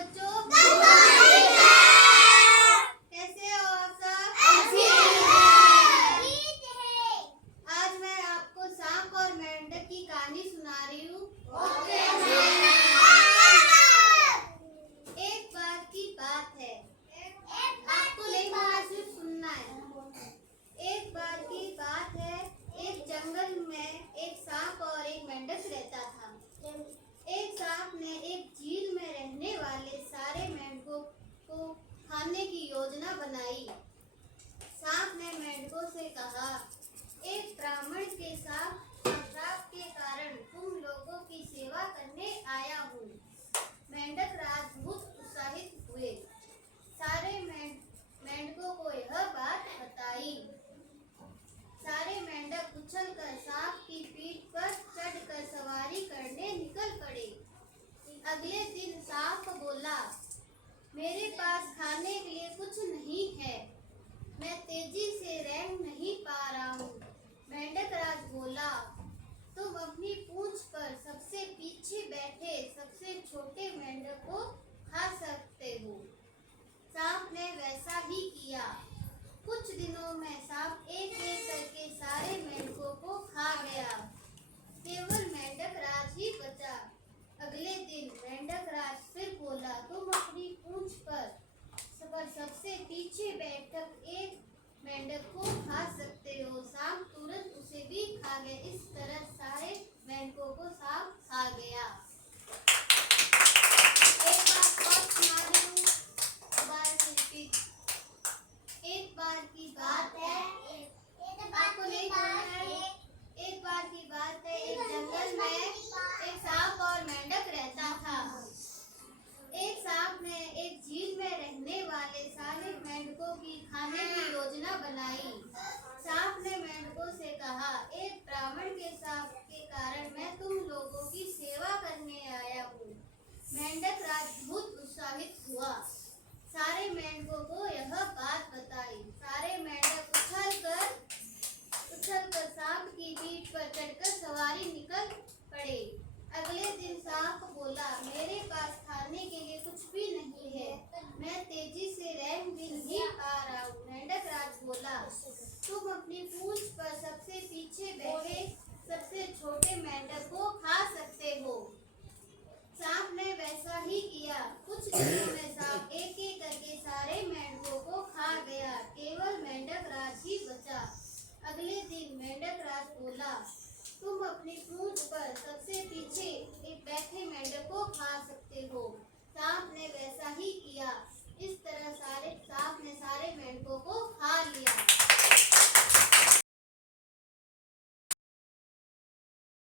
बच्चों। कैसे हो आप सब? आज मैं आपको सांप और मेंढक की कहानी सुना रही हूँ। एक बार की बात है, आपको नहीं बोलना, सिर्फ सुनना है। एक बार की बात है, एक जंगल में एक सांप और एक मेंढक रहता था। एक सांप ने एक झील में रहने वाले सारे मेंढकों को खाने की योजना बनाई। सांप ने मेंढकों से कहा, एक ब्राह्मण के श्राप के कारण तुम लोगों की सेवा करने आया हूँ। मेंढक राज बहुत उत्साहित हुए। सारे मेंढकों को यह बात बताई। सारे मेंढक उछलकर सांप की पीठ पर चढ़कर सवारी करने निकल पड़े। अगले दिन सांप बोला, मेरे पास खाने के लिए कुछ नहीं है, मैं तेजी से रेंग नहीं पा रहा हूँ। मेंढक राज बोला, तुम अपनी पूंछ पर सबसे पीछे बैठे सबसे छोटे मेंढक को खा सकते हो। सांप ने वैसा ही किया। कुछ दिनों में सांप एक एक करके सारे मेंढकों को खा गया। केवल मेंढक राज ही बचा। अगले दिन मेंढक राज फिर बोला, तुम अपनी पूंछ पर सबसे पीछे बैठक एक मेंढक को खा सकते हो। सांप तुरंत उसे भी खा गया। इस तरह सारे मेंढकों को सांप खा गया। एक बात और सुना रही हूँ, दोबारा से रिपीट। एक बार की बात है, आपको नहीं बोलना है। एक बार की बात है, एक जंगल में एक सांप और मेंढक रहता था। एक सांप ने एक झील में रहने वाले सारे मेंढकों की खाने की योजना बनाई। सांप ने मेंढकों से कहा, एक ब्राह्मण के श्राप के कारण मैं तुम लोगों की सेवा करने आया हूँ। मेंढक राज बहुत उत्साहित हुआ। सारे मेंढकों को यह बात बताई। सारे मेंढक उछलकर सांप की पीठ पर चढ़कर सवारी निकल पड़े। अगले दिन सांप बोला, मेरे पास खाने के लिए कुछ भी नहीं है, मैं तेजी से रेंग भी नहीं पा रहा हूँ। मेंढक राज बोला, तुम अपनी पूंछ पर सबसे पीछे बैठे सबसे छोटे मेंढक को खा सकते हो। सांप ने वैसा ही किया।